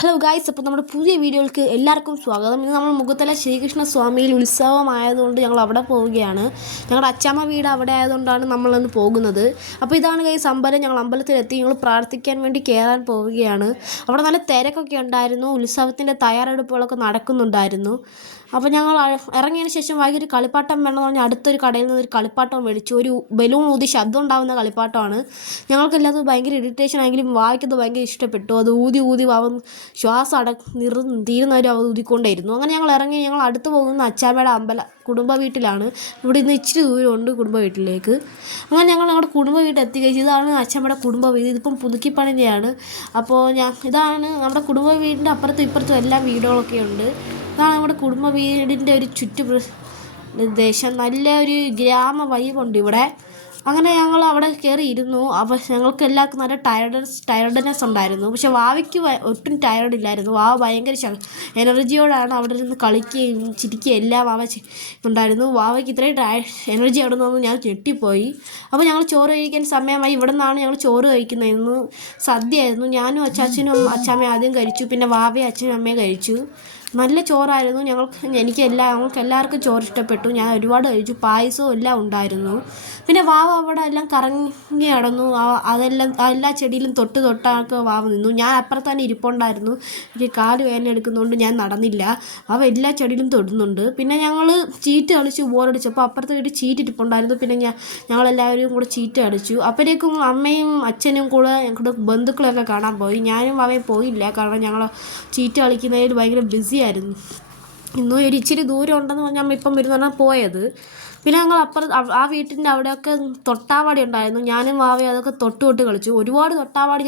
Hello guys, അപ്പോൾ നമ്മുടെ പുതിയ വീഡിയോയിലേക്ക് എല്ലാവർക്കും സ്വാഗതം. ഇന്ന് നമ്മൾ മുഖത്തല ശ്രീകൃഷ്ണ സ്വാമിയിൽ ഉത്സവമായതുകൊണ്ട് ഞങ്ങൾ അവിടെ പോവുകയാണ്. ഞങ്ങളുടെ അച്ചാമ്മ വീട് അവിടെ ആയതുകൊണ്ടാണ് നമ്മളിന്ന് പോകുന്നത്. അപ്പോൾ ഇതാണ് ഗായ്സ് അമ്പലം. ഞങ്ങൾ അമ്പലത്തിലെത്തി. ഞങ്ങൾ പ്രാർത്ഥിക്കാൻ വേണ്ടി കയറാൻ പോവുകയാണ്. അവിടെ നല്ല തിരക്കൊക്കെ ഉണ്ടായിരുന്നു. ഉത്സവത്തിൻ്റെ തയ്യാറെടുപ്പുകളൊക്കെ നടക്കുന്നുണ്ടായിരുന്നു. അപ്പോൾ ഞങ്ങൾ ഇറങ്ങിയതിന് ശേഷം വൈകിട്ട് കളിപ്പാട്ടം വേണമെന്ന് പറഞ്ഞാൽ അടുത്തൊരു കടയിൽ നിന്ന് ഒരു കളിപ്പാട്ടം മേടിച്ചു. ഒരു ബലൂൺ ഊതി ശബ്ദം ഉണ്ടാകുന്ന കളിപ്പാട്ടമാണ്. ഞങ്ങൾക്കെല്ലാതും ഭയങ്കര ഇറിറ്റേഷൻ ആയെങ്കിലും വായിക്കുന്നത് ഭയങ്കര ഇഷ്ടപ്പെട്ടു. അത് ഊതി ഊതി ശ്വാസം തീരുന്നവർ അവർ ഊതിക്കൊണ്ടേയിരുന്നു. അങ്ങനെ ഞങ്ങൾ ഇറങ്ങി. ഞങ്ങൾ അടുത്ത് പോകുന്ന അച്ചാമ്മയുടെ കുടുംബ വീട്ടിലാണ്. ഇവിടെ നിന്ന് ഇച്ചിരി ദൂരമുണ്ട് കുടുംബ വീട്ടിലേക്ക്. അങ്ങനെ ഞങ്ങൾ ഞങ്ങളുടെ കുടുംബ വീട്ടിൽ എത്തിക്കഴിച്ചു. ഇതാണ് അച്ചാമ്മയുടെ കുടുംബ വീട്. ഇതിപ്പം പുതുക്കിപ്പണിഞ്ഞതാണ്. അപ്പോൾ ഇതാണ് നമ്മുടെ കുടുംബ വീടിൻ്റെ അപ്പുറത്തും ഇപ്പുറത്തും എല്ലാ വീടുകളൊക്കെ ഉണ്ട്. ഇതാണ് നമ്മുടെ കുടുംബ വീടിൻ്റെ ഒരു ദേശം. നല്ല ഒരു ഗ്രാമ വൈബുണ്ട് ഇവിടെ. അങ്ങനെ ഞങ്ങൾ അവിടെ കയറി ഇരുന്നു. അപ്പോൾ ഞങ്ങൾക്ക് എല്ലാവർക്കും നല്ല ടയർഡ്നെസ് ഉണ്ടായിരുന്നു. പക്ഷെ വാവയ്ക്ക് ഒട്ടും ടയർഡില്ലായിരുന്നു. വാവ ഭയങ്കര എനർജിയോടാണ് അവിടെ നിന്ന് കളിക്കുകയും ചിരിക്കുകയും എല്ലാം വാവ ഉണ്ടായിരുന്നു. വാവയ്ക്ക് ഇത്രയും എനർജി അവിടെ നിന്ന് ഞാൻ ഞെട്ടിപ്പോയി. അപ്പോൾ ഞങ്ങൾ ചോറ് കഴിക്കാൻ സമയമായി. ഇവിടെ നിന്നാണ് ഞങ്ങൾ ചോറ് കഴിക്കുന്നത്. ഇന്ന് സദ്യയായിരുന്നു. ഞാനും അച്ചാച്ചനും അച്ചാമ്മയും ആദ്യം കഴിച്ചു. പിന്നെ വാവയും അച്ഛനും അമ്മയും കഴിച്ചു. നല്ല ചോറായിരുന്നു. ഞങ്ങൾക്ക് എല്ലാവർക്കും ചോറ് ഇഷ്ടപ്പെട്ടു. ഞാൻ ഒരുപാട് കഴിച്ചു. പായസവും എല്ലാം ഉണ്ടായിരുന്നു. പിന്നെ വാവ അവിടെ എല്ലാം കറങ്ങി നടന്നു. എല്ലാ ചെടിയിലും തൊട്ടൊക്കെ വാവ നിന്നു. ഞാൻ അപ്പുറത്ത് തന്നെ ഇരിപ്പുണ്ടായിരുന്നു. എനിക്ക് കാല് വേദന എടുക്കുന്നതുകൊണ്ട് ഞാൻ നടന്നില്ല. വാവ എല്ലാ ചെടിയിലും തൊടുന്നുണ്ട്. പിന്നെ ഞങ്ങൾ ചീട്ട് കളിച്ചു. ബോറടിച്ചപ്പോൾ അപ്പുറത്ത് വീട്ടിൽ ചീറ്റ് ഇരിപ്പുണ്ടായിരുന്നു. പിന്നെ ഞങ്ങളെല്ലാവരും കൂടെ ചീറ്റ് കളിച്ചു. അപ്പോഴേക്കും അമ്മയും അച്ഛനും കൂടെ ഞങ്ങളുടെ ബന്ധുക്കളെയൊക്കെ കാണാൻ പോയി. ഞാനും വാവയും പോയില്ല. കാരണം ഞങ്ങൾ ചീറ്റ് കളിക്കുന്നതിൽ ഭയങ്കര ബിസി ആയിരുന്നു. ഇന്നും ഒരു ഇച്ചിരി ദൂരം ഉണ്ടെന്ന് പറഞ്ഞാൽ അമ്മ ഇപ്പം വരുന്ന പോയത്. പിന്നെ ഞങ്ങൾ ആ വീട്ടിൻ്റെ അവിടെയൊക്കെ തൊട്ടാവാടി ഉണ്ടായിരുന്നു. ഞാനും വാവയും അതൊക്കെ തൊട്ട് കളിച്ചു. ഒരുപാട് തൊട്ടാവാടി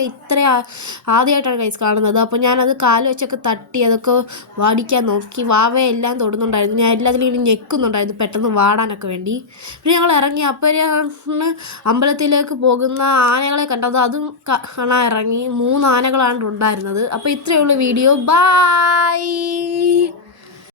ആദ്യമായിട്ടാണ് കൈസ് കാണുന്നത്. അപ്പോൾ ഞാനത് കാല് വെച്ചൊക്കെ തട്ടി അതൊക്കെ വാടിക്കാൻ നോക്കി. വാവയെ എല്ലാം തൊടുന്നുണ്ടായിരുന്നു. ഞാൻ എല്ലാത്തിലും ഇനി ഞെക്കുന്നുണ്ടായിരുന്നു പെട്ടെന്ന് വാടാനൊക്കെ വേണ്ടി. പിന്നെ ഞങ്ങൾ ഇറങ്ങി. അപ്പോഴാണ് അമ്പലത്തിലേക്ക് പോകുന്ന ആനകളെ കണ്ടത്. അതും കാണാൻ ഇറങ്ങി. 3 ആനകളാണ് ഉണ്ടായിരുന്നത്. അപ്പോൾ ഇത്രയേ ഉള്ളൂ വീഡിയോ. ബൈ.